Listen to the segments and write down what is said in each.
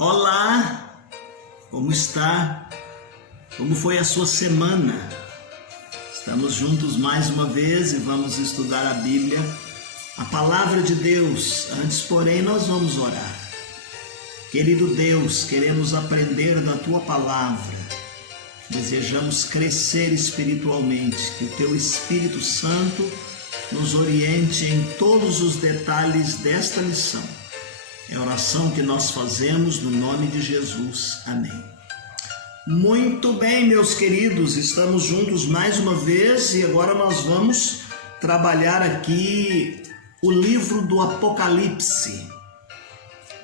Olá, como está? Como foi a sua semana? Estamos juntos mais uma vez e vamos estudar a Bíblia, a Palavra de Deus. Antes, porém, nós vamos orar. Querido Deus, queremos aprender da Tua Palavra. Desejamos crescer espiritualmente, que o Teu Espírito Santo nos oriente em todos os detalhes desta lição. É a oração que nós fazemos no nome de Jesus. Amém. Muito bem, meus queridos, estamos juntos mais uma vez e agora nós vamos trabalhar aqui o livro do Apocalipse.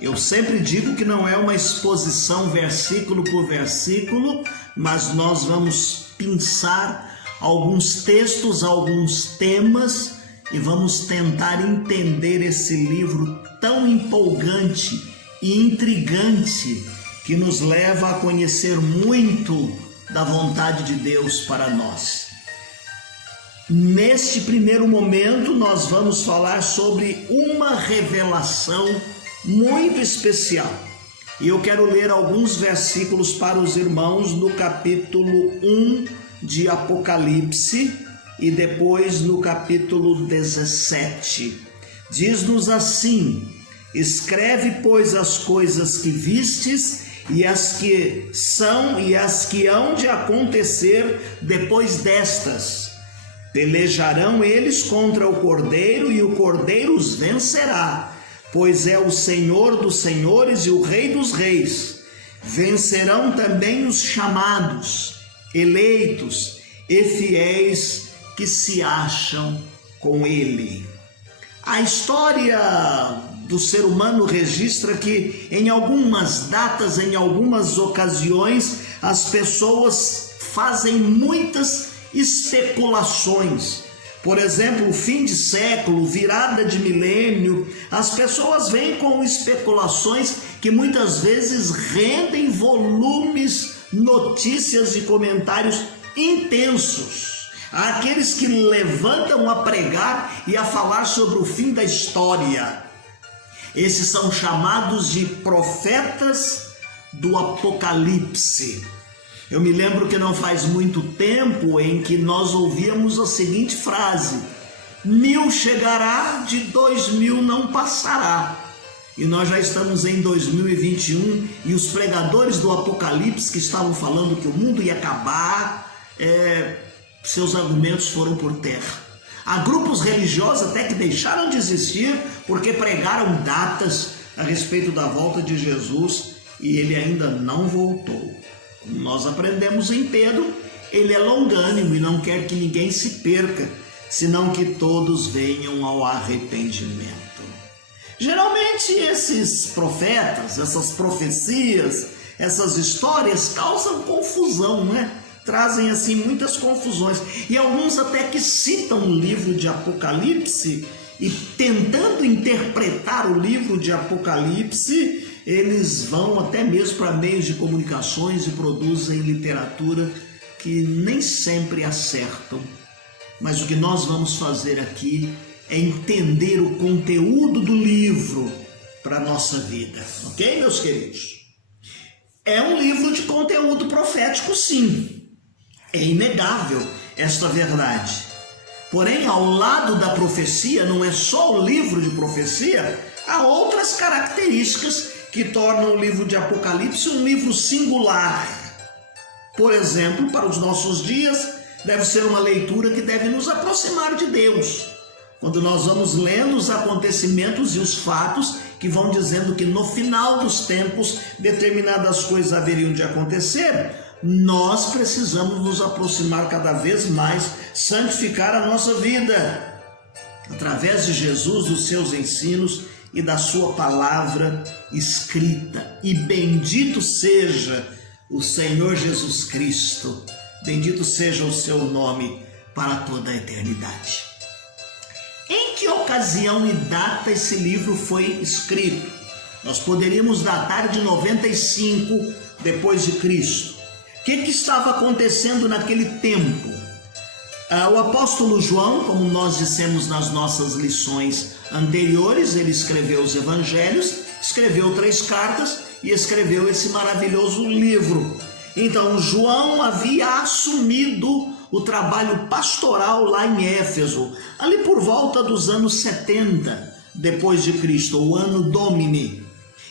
Eu sempre digo que não é uma exposição versículo por versículo, mas nós vamos pensar alguns textos, alguns temas e vamos tentar entender esse livro tão empolgante e intrigante que nos leva a conhecer muito da vontade de Deus para nós. Neste primeiro momento, nós vamos falar sobre uma revelação muito especial. E eu quero ler alguns versículos para os irmãos no capítulo 1 de Apocalipse e depois no capítulo 17. Diz-nos assim: escreve, pois, as coisas que vistes e as que são e as que hão de acontecer depois destas. Pelejarão eles contra o Cordeiro e o Cordeiro os vencerá, pois é o Senhor dos senhores e o Rei dos reis. Vencerão também os chamados, eleitos e fiéis que se acham com ele. A história do ser humano registra que em algumas datas, em algumas ocasiões, as pessoas fazem muitas especulações. Por exemplo, fim de século, virada de milênio, as pessoas vêm com especulações que muitas vezes rendem volumes, notícias e comentários intensos. Há aqueles que levantam a pregar e a falar sobre o fim da história. Esses são chamados de profetas do Apocalipse. Eu me lembro que não faz muito tempo em que nós ouvíamos a seguinte frase: 1000 chegará, de 2000 não passará. E nós já estamos em 2021 e os pregadores do Apocalipse que estavam falando que o mundo ia acabar, seus argumentos foram por terra. Há grupos religiosos até que deixaram de existir porque pregaram datas a respeito da volta de Jesus e ele ainda não voltou. Como nós aprendemos em Pedro, ele é longânimo e não quer que ninguém se perca, senão que todos venham ao arrependimento. Geralmente esses profetas, essas profecias, essas histórias causam confusão, não é? Trazem assim muitas confusões, e alguns até que citam o livro de Apocalipse e tentando interpretar o livro de Apocalipse, eles vão até mesmo para meios de comunicações e produzem literatura que nem sempre acertam. Mas o que nós vamos fazer aqui é entender o conteúdo do livro para a nossa vida, ok, meus queridos? É um livro de conteúdo profético, sim. É inegável esta verdade. Porém, ao lado da profecia, não é só o livro de profecia, há outras características que tornam o livro de Apocalipse um livro singular. Por exemplo, para os nossos dias, deve ser uma leitura que deve nos aproximar de Deus. Quando nós vamos lendo os acontecimentos e os fatos que vão dizendo que no final dos tempos determinadas coisas haveriam de acontecer, nós precisamos nos aproximar cada vez mais, santificar a nossa vida através de Jesus, dos seus ensinos e da sua palavra escrita. E bendito seja o Senhor Jesus Cristo, bendito seja o seu nome para toda a eternidade. Em que ocasião e data esse livro foi escrito? Nós poderíamos datar de 95 depois de Cristo. O que estava acontecendo naquele tempo? O apóstolo João, como nós dissemos nas nossas lições anteriores, ele escreveu os evangelhos, escreveu 3 cartas e escreveu esse maravilhoso livro. Então, João havia assumido o trabalho pastoral lá em Éfeso, ali por volta dos anos 70 depois de Cristo, o ano Domini.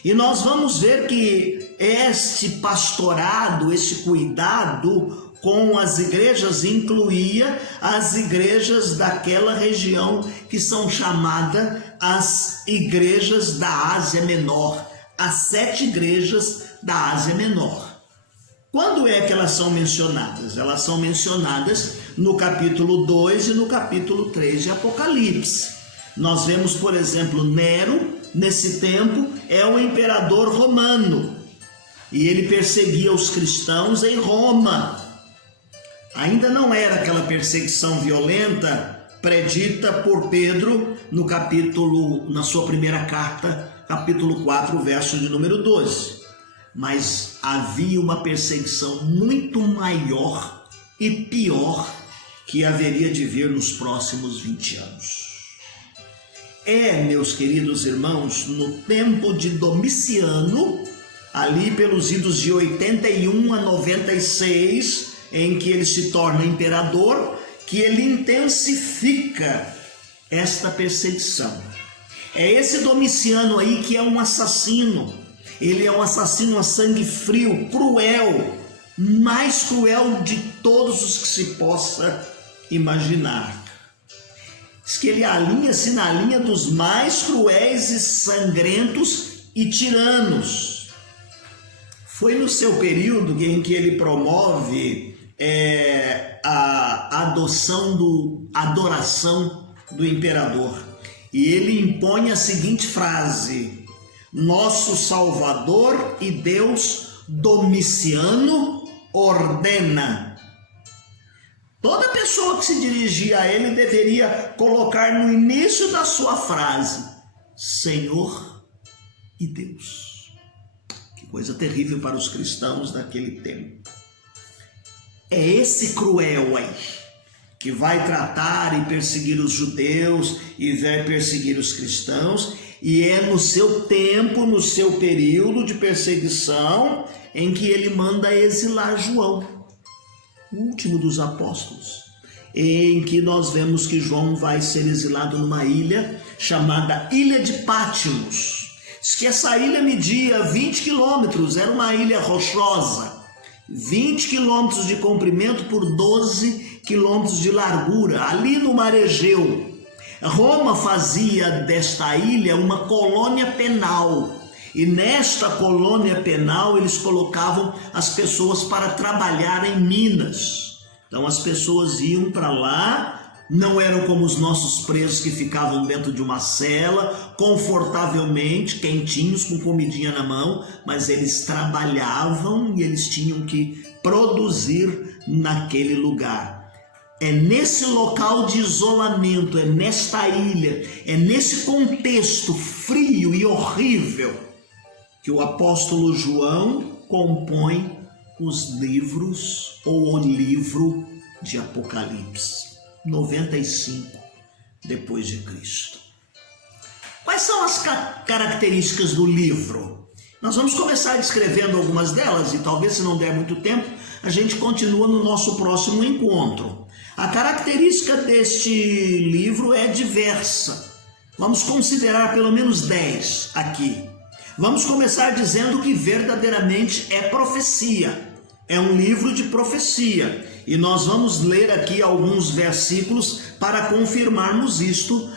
E nós vamos ver que este pastorado, esse cuidado com as igrejas incluía as igrejas daquela região que são chamadas as igrejas da Ásia Menor, as 7 igrejas da Ásia Menor. Quando é que elas são mencionadas? Elas são mencionadas no capítulo 2 e no capítulo 3 de Apocalipse. Nós vemos, por exemplo, Nero, nesse tempo, é o imperador romano e ele perseguia os cristãos em Roma. Ainda não era aquela perseguição violenta predita por Pedro no capítulo, na sua primeira carta, capítulo 4, verso de número 12. Mas havia uma perseguição muito maior e pior que haveria de vir nos próximos 20 anos. Meus queridos irmãos, no tempo de Domiciano, ali pelos idos de 81 a 96, em que ele se torna imperador, que ele intensifica esta perseguição. É esse Domiciano aí que é um assassino. Ele é um assassino a sangue frio, cruel, mais cruel de todos os que se possa imaginar. Diz que ele alinha-se na linha dos mais cruéis e sangrentos e tiranos. Foi no seu período em que ele promove a adoração do imperador. E ele impõe a seguinte frase: nosso Salvador e Deus Domiciano ordena. Toda pessoa que se dirigia a ele deveria colocar no início da sua frase: Senhor e Deus. Que coisa terrível para os cristãos daquele tempo. É esse cruel aí que vai tratar e perseguir os judeus e vai perseguir os cristãos, e é no seu tempo, no seu período de perseguição, em que ele manda exilar João, o último dos apóstolos, em que nós vemos que João vai ser exilado numa ilha chamada Ilha de Patmos. Diz que essa ilha media 20 quilômetros, era uma ilha rochosa, 20 quilômetros de comprimento por 12 quilômetros de largura, ali no Mar Egeu. Roma fazia desta ilha uma colônia penal, e nesta colônia penal eles colocavam as pessoas para trabalhar em minas. Então as pessoas iam para lá, não eram como os nossos presos que ficavam dentro de uma cela, confortavelmente, quentinhos, com comidinha na mão, mas eles trabalhavam e eles tinham que produzir naquele lugar. É nesse local de isolamento, é nesta ilha, é nesse contexto frio e horrível que o apóstolo João compõe os livros ou o livro de Apocalipse, 95 depois de Cristo. Quais são as características do livro? Nós vamos começar descrevendo algumas delas e talvez, se não der muito tempo, a gente continua no nosso próximo encontro. A característica deste livro é diversa. Vamos considerar pelo menos 10 aqui. Vamos começar dizendo que verdadeiramente é profecia. É um livro de profecia. E nós vamos ler aqui alguns versículos para confirmarmos isto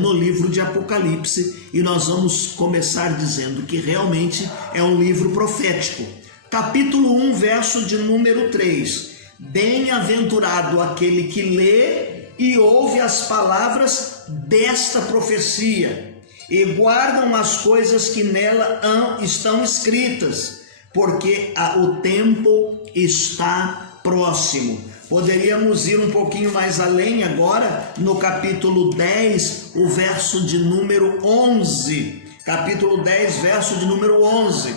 no livro de Apocalipse. E nós vamos começar dizendo que realmente é um livro profético. Capítulo 1, verso de número 3. Bem-aventurado aquele que lê e ouve as palavras desta profecia e guardam as coisas que nela estão escritas, porque o tempo está próximo. Poderíamos ir um pouquinho mais além agora, no capítulo 10, o verso de número 11. Capítulo 10, verso de número 11.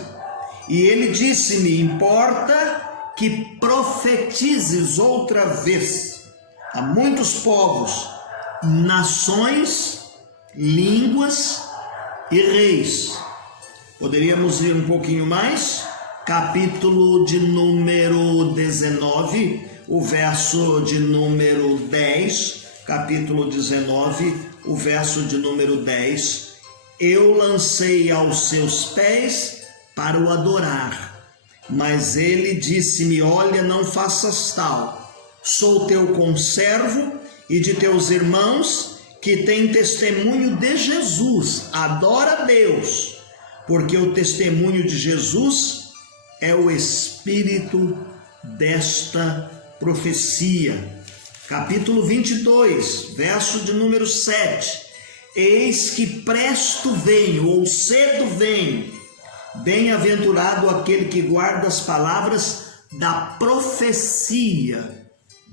E ele disse-me: importa que profetizes outra vez a muitos povos, nações, línguas e reis. Poderíamos ir um pouquinho mais, capítulo de número 19, o verso de número 10, capítulo 19, o verso de número 10. Eu lancei aos seus pés para o adorar, mas ele disse-me: olha, não faças tal, sou teu conservo e de teus irmãos que têm testemunho de Jesus, adora a Deus, porque o testemunho de Jesus é o espírito desta profecia. Capítulo 22, verso de número 7. Eis que presto venho, ou cedo venho, bem-aventurado aquele que guarda as palavras da profecia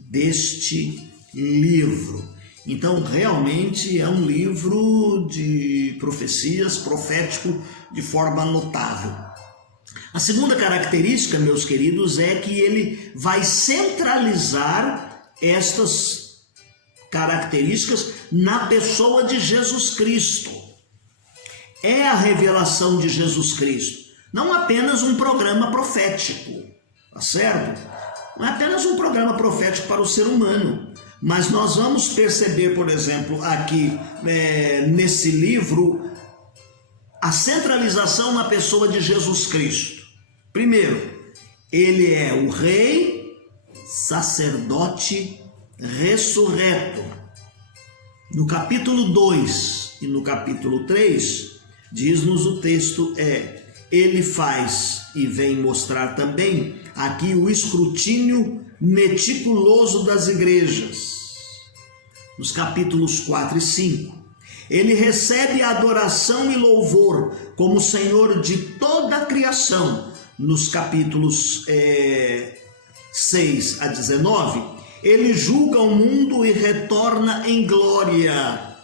deste livro. Então, realmente é um livro de profecias, profético de forma notável. A segunda característica, meus queridos, é que ele vai centralizar estas características na pessoa de Jesus Cristo. É a revelação de Jesus Cristo, não apenas um programa profético, tá certo? Não é apenas um programa profético para o ser humano, mas nós vamos perceber, por exemplo, aqui nesse livro, a centralização na pessoa de Jesus Cristo. Primeiro, ele é o rei, sacerdote, ressurreto. No capítulo 2 e no capítulo 3, diz-nos o texto, ele faz e vem mostrar também aqui o escrutínio meticuloso das igrejas. Nos capítulos 4 e 5, ele recebe a adoração e louvor como Senhor de toda a criação. Nos capítulos 6 a 19, ele julga o mundo e retorna em glória.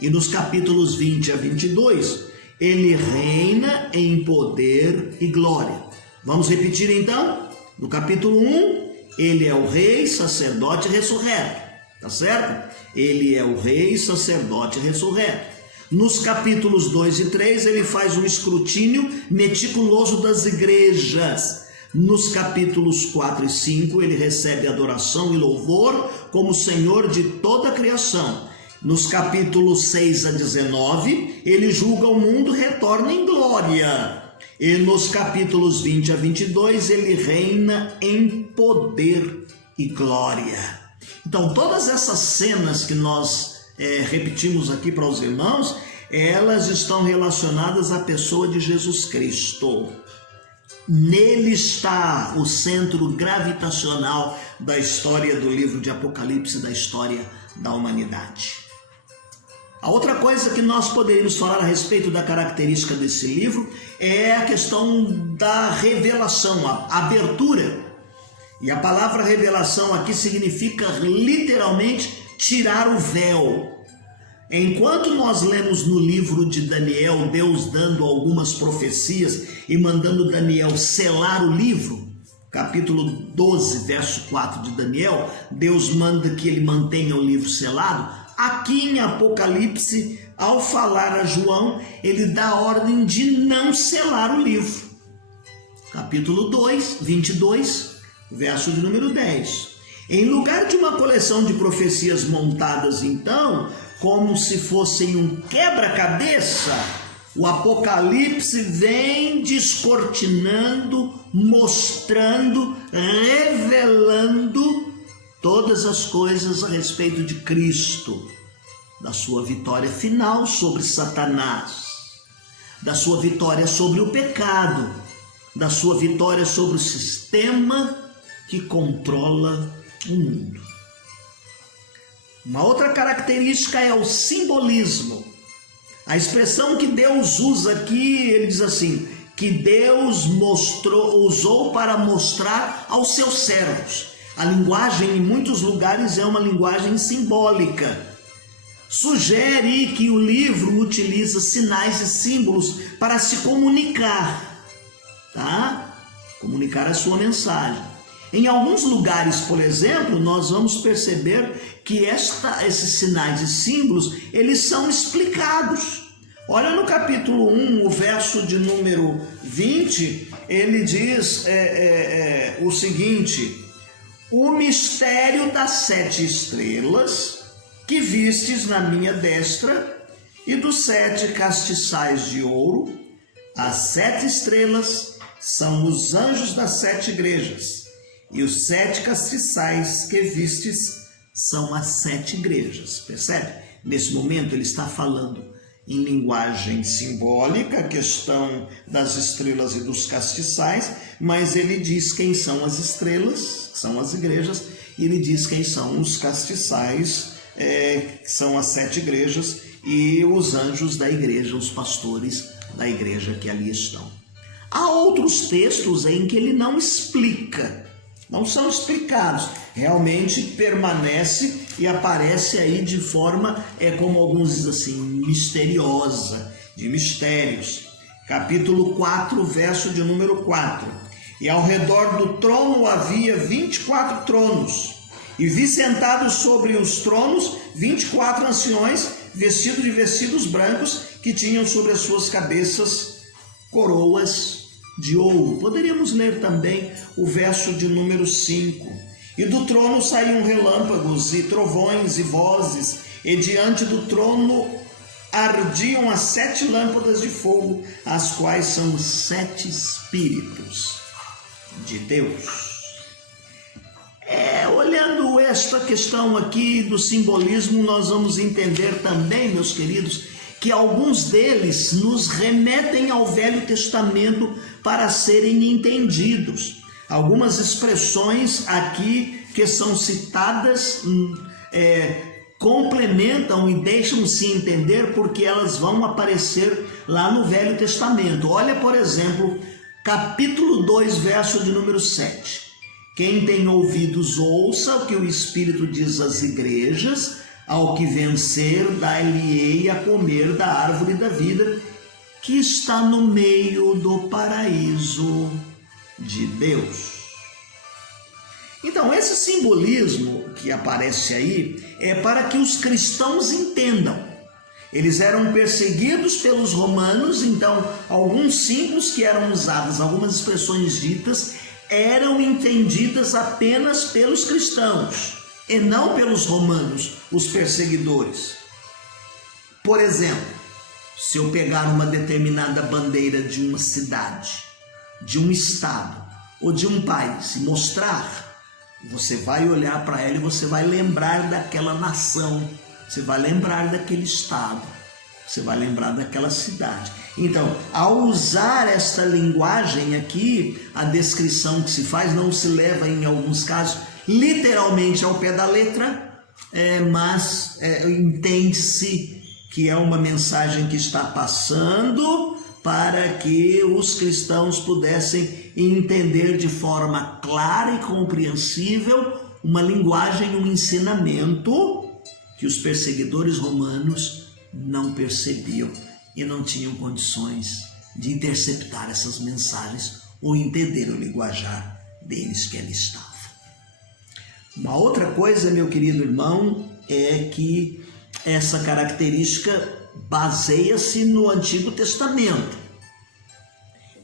E nos capítulos 20 a 22, ele reina em poder e glória. Vamos repetir então? No capítulo 1, ele é o rei, sacerdote ressurreto, tá certo? Ele é o rei, sacerdote ressurreto. Nos capítulos 2 e 3, ele faz um escrutínio meticuloso das igrejas. Nos capítulos 4 e 5, ele recebe adoração e louvor como Senhor de toda a criação. Nos capítulos 6 a 19, ele julga o mundo e retorna em glória. E nos capítulos 20 a 22, ele reina em poder e glória. Então, todas essas cenas que nós repetimos aqui para os irmãos, elas estão relacionadas à pessoa de Jesus Cristo. Nele está o centro gravitacional da história do livro de Apocalipse, da história da humanidade. A outra coisa que nós poderíamos falar a respeito da característica desse livro é a questão da revelação, a abertura. E a palavra revelação aqui significa literalmente tirar o véu. Enquanto nós lemos no livro de Daniel, Deus dando algumas profecias e mandando Daniel selar o livro, capítulo 12, verso 4 de Daniel, Deus manda que ele mantenha o livro selado. Aqui em Apocalipse, ao falar a João, ele dá a ordem de não selar o livro. Capítulo 2, 22, verso de número 10. Em lugar de uma coleção de profecias montadas, então, como se fossem um quebra-cabeça, o Apocalipse vem descortinando, mostrando, revelando todas as coisas a respeito de Cristo, da sua vitória final sobre Satanás, da sua vitória sobre o pecado, da sua vitória sobre o sistema que controla o mundo. Uma outra característica é o simbolismo. A expressão que Deus usa aqui, ele diz assim, que Deus usou para mostrar aos seus servos. A linguagem em muitos lugares é uma linguagem simbólica. Sugere que o livro utiliza sinais e símbolos para se comunicar, tá? Comunicar a sua mensagem. Em alguns lugares, por exemplo, nós vamos perceber que esses sinais e símbolos, eles são explicados. Olha no capítulo 1, o verso de número 20, ele diz o seguinte: o mistério das 7 estrelas que vistes na minha destra e dos 7 castiçais de ouro. As 7 estrelas são os anjos das 7 igrejas, e os 7 castiçais que vistes são as 7 igrejas. Percebe? Nesse momento ele está falando em linguagem simbólica, a questão das estrelas e dos castiçais, mas ele diz quem são as estrelas, que são as igrejas, e ele diz quem são os castiçais, que são as 7 igrejas, e os anjos da igreja, os pastores da igreja que ali estão. Há outros textos em que ele não explica, não são explicados, realmente permanece e aparece aí de forma, como alguns dizem assim, misteriosa, de mistérios. Capítulo 4, verso de número 4. E ao redor do trono havia 24 tronos, e vi sentados sobre os tronos 24 anciões, vestidos de vestidos brancos, que tinham sobre as suas cabeças coroas de ouro. Poderíamos ler também o verso de número 5. E do trono saíam relâmpagos e trovões e vozes, e diante do trono ardiam as 7 lâmpadas de fogo, as quais são os 7 Espíritos de Deus. Olhando esta questão aqui do simbolismo, nós vamos entender também, meus queridos, que alguns deles nos remetem ao Velho Testamento para serem entendidos. Algumas expressões aqui que são citadas complementam e deixam-se entender porque elas vão aparecer lá no Velho Testamento. Olha, por exemplo, capítulo 2, verso de número 7. Quem tem ouvidos, ouça o que o Espírito diz às igrejas. Ao que vencer, dar-lhe-ei a comer da árvore da vida, que está no meio do paraíso de Deus. Então, esse simbolismo que aparece aí é para que os cristãos entendam. Eles eram perseguidos pelos romanos, então alguns símbolos que eram usados, algumas expressões ditas, eram entendidas apenas pelos cristãos e não pelos romanos, os perseguidores. Por exemplo, se eu pegar uma determinada bandeira de uma cidade, de um estado ou de um país e mostrar, você vai olhar para ela e você vai lembrar daquela nação, você vai lembrar daquele estado, você vai lembrar daquela cidade. Então, ao usar esta linguagem aqui, a descrição que se faz não se leva, em alguns casos, literalmente ao pé da letra, mas entende-se que é uma mensagem que está passando para que os cristãos pudessem entender de forma clara e compreensível uma linguagem, um ensinamento que os perseguidores romanos não percebiam e não tinham condições de interceptar essas mensagens ou entender o linguajar deles que ali estava. Uma outra coisa, meu querido irmão, é que essa característica baseia-se no Antigo Testamento.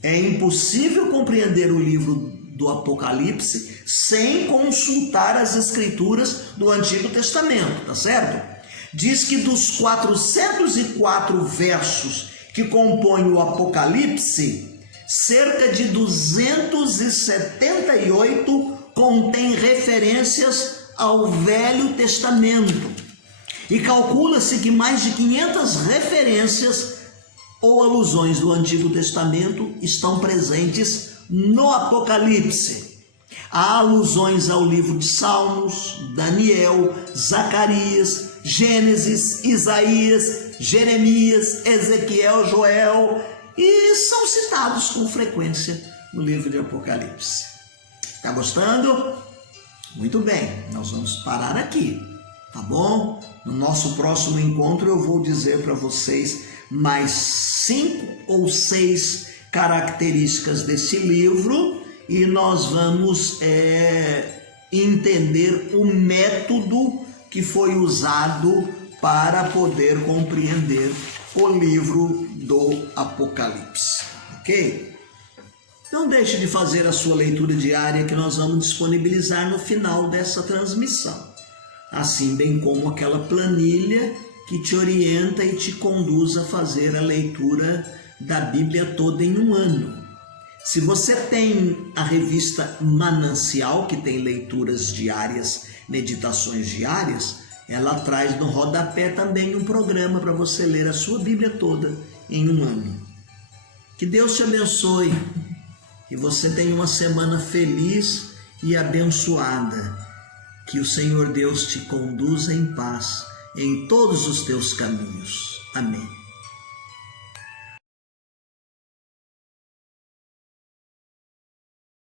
É impossível compreender o livro do Apocalipse sem consultar as escrituras do Antigo Testamento, tá certo? Diz que dos 404 versos que compõem o Apocalipse, cerca de 278 contém referências ao Velho Testamento. E calcula-se que mais de 500 referências ou alusões do Antigo Testamento estão presentes no Apocalipse. Há alusões ao livro de Salmos, Daniel, Zacarias, Gênesis, Isaías, Jeremias, Ezequiel, Joel, e são citados com frequência no livro de Apocalipse. Está gostando? Muito bem, nós vamos parar aqui, tá bom? No nosso próximo encontro eu vou dizer para vocês mais 5 ou 6 características desse livro e nós vamos entender o método que foi usado para poder compreender o livro do Apocalipse, ok? Não deixe de fazer a sua leitura diária que nós vamos disponibilizar no final dessa transmissão, assim bem como aquela planilha que te orienta e te conduz a fazer a leitura da Bíblia toda em um ano. Se você tem a revista Manancial, que tem leituras diárias, meditações diárias, ela traz no rodapé também um programa para você ler a sua Bíblia toda em um ano. Que Deus te abençoe, que você tenha uma semana feliz e abençoada. Que o Senhor Deus te conduza em paz em todos os teus caminhos. Amém.